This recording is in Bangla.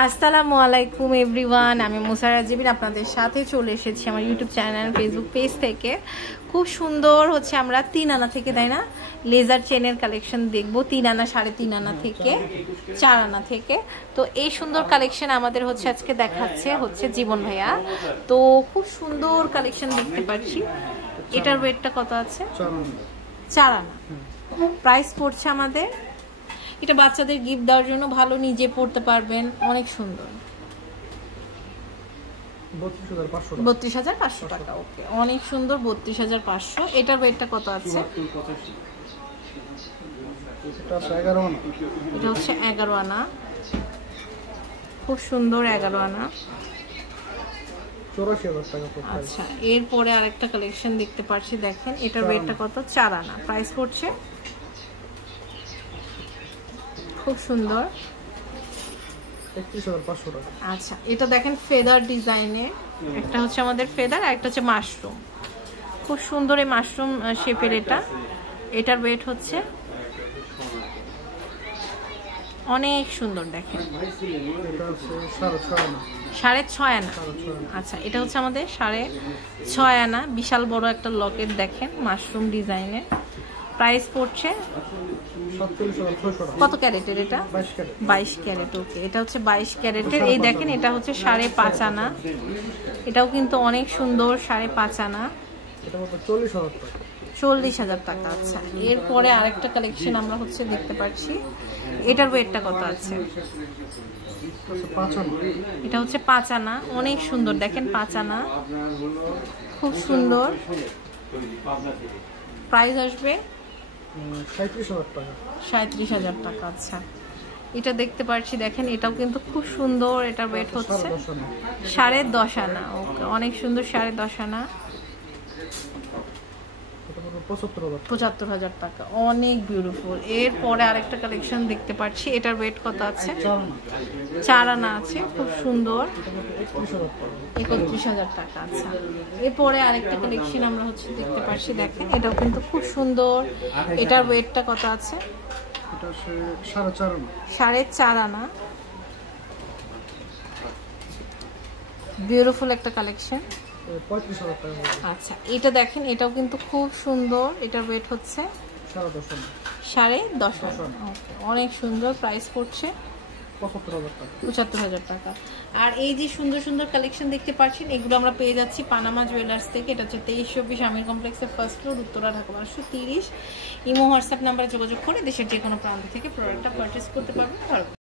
আসসালামু আলাইকুম এভরিওয়ান, আমি মুসারা জিবিন আপনাদের সাথে চলে এসেছি আমার ইউটিউব চ্যানেল ফেসবুক পেজ থেকে। খুব সুন্দর হচ্ছে আমরা 3 আনা থেকে, তাই না, লেজার চেনের কালেকশন দেখবো। 3 আনা, 3.5 আনা থেকে, 4 আনা থেকে। তো এই সুন্দর কালেকশন আমাদের হচ্ছে আজকে দেখাচ্ছে হচ্ছে জীবন ভাইয়া। তো খুব সুন্দর কালেকশন দেখতে পাচ্ছি। এটার ওয়েটটা কত আছে? 4 আনা। প্রাইস পড়ছে আমাদের, এটা বাচ্চাদের গিফট দেওয়ার জন্য ভালো, নিজে পড়তে পারবেন, অনেক সুন্দর। 32,500 টাকা। ওকে, অনেক সুন্দর, 32,500। এটার ওয়েটটা কত আছে? এটা হচ্ছে 11 আনা। খুব সুন্দর, 11 আনা। 84,000 টাকা। আচ্ছা, এরপরে আরেকটা কালেকশন দেখতে পাচ্ছি, দেখেন এটার ওয়েটটা কত? 4 আনা। প্রাইস পড়ছে খুব সুন্দর, 31,500 টাকা। আচ্ছা, এটা দেখেন ফেদার ডিজাইনে, একটা হচ্ছে আমাদের ফেদার আর একটা হচ্ছে মাশরুম। খুব সুন্দর এই মাশরুম শেপের এটা। এটার ওয়েট হচ্ছে অনেক সুন্দর, দেখেন এটা হচ্ছে 6.5 আনা। 6.5 আনা। আচ্ছা, এটা হচ্ছে আমাদের 6.5 আনা। বিশাল বড় একটা লকেট, দেখেন মাশরুম ডিজাইনের। প্রাইস পড়ছে 47,600 টাকা। কত ক্যারেটের এটা? 22 ক্যারেট। ওকে, এটা হচ্ছে 22 ক্যারেটের। এই দেখেন এটা হচ্ছে 5.5 আনা। এটাও কিন্তু অনেক সুন্দর, 5.5 আনা। এটা কত? 40,000 টাকা। 40,000 টাকা। আচ্ছা, এরপরে আরেকটা কালেকশন আমরা হচ্ছে দেখতে পাচ্ছি। এটার ওয়েটটা কত আছে? 5 আনা। এটা হচ্ছে 5 আনা। অনেক সুন্দর, দেখেন 5 আনা, খুব সুন্দর। প্রাইস আসবে 37,000 টাকা। 37,000 টাকা। আচ্ছা, এটা দেখতে পাচ্ছি, দেখেন এটাও কিন্তু খুব সুন্দর। এটার ওয়েট হচ্ছে 10.5 আনা। ওকে, অনেক সুন্দর, 10.5 আনা। 75,000 টাকা। অনেক বিউটিফুল। এরপরে আরেকটা কালেকশন দেখতে পাচ্ছি। এটার ওয়েট কত আছে? 4 আনা আছে। খুব সুন্দর, 31,000 টাকা। আচ্ছা, এরপরে আরেকটা কালেকশন আমরা হচ্ছে দেখতে পাচ্ছি, দেখেন এটাও কিন্তু খুব সুন্দর। এটার ওয়েটটা কত আছে? এটা 4.5 আনা। 4.5 আনা। বিউটিফুল একটা কালেকশন। 35,000 টাকা। আচ্ছা, এটা দেখেন এটাও কিন্তু খুব সুন্দর। এটার ওয়েট হচ্ছে 10.5 আনা। ওকে, অনেক সুন্দর। প্রাইস পড়ছে 75,000 টাকা। আর এই যে সুন্দর সুন্দর কালেকশন দেখতে পাচ্ছেন, এগুলো আমরা পেয়ে যাচ্ছি পানামা জুয়েলার্স থেকে। এটা হচ্ছে 2324 আমির কমপ্লেক্সের first floor, Uttara, Dhaka 1230। Imo WhatsApp নাম্বারে যোগাযোগ করে দেশের যে কোনো প্রান্ত থেকে প্রোডাক্টটা পারচেস করতে পারবেন।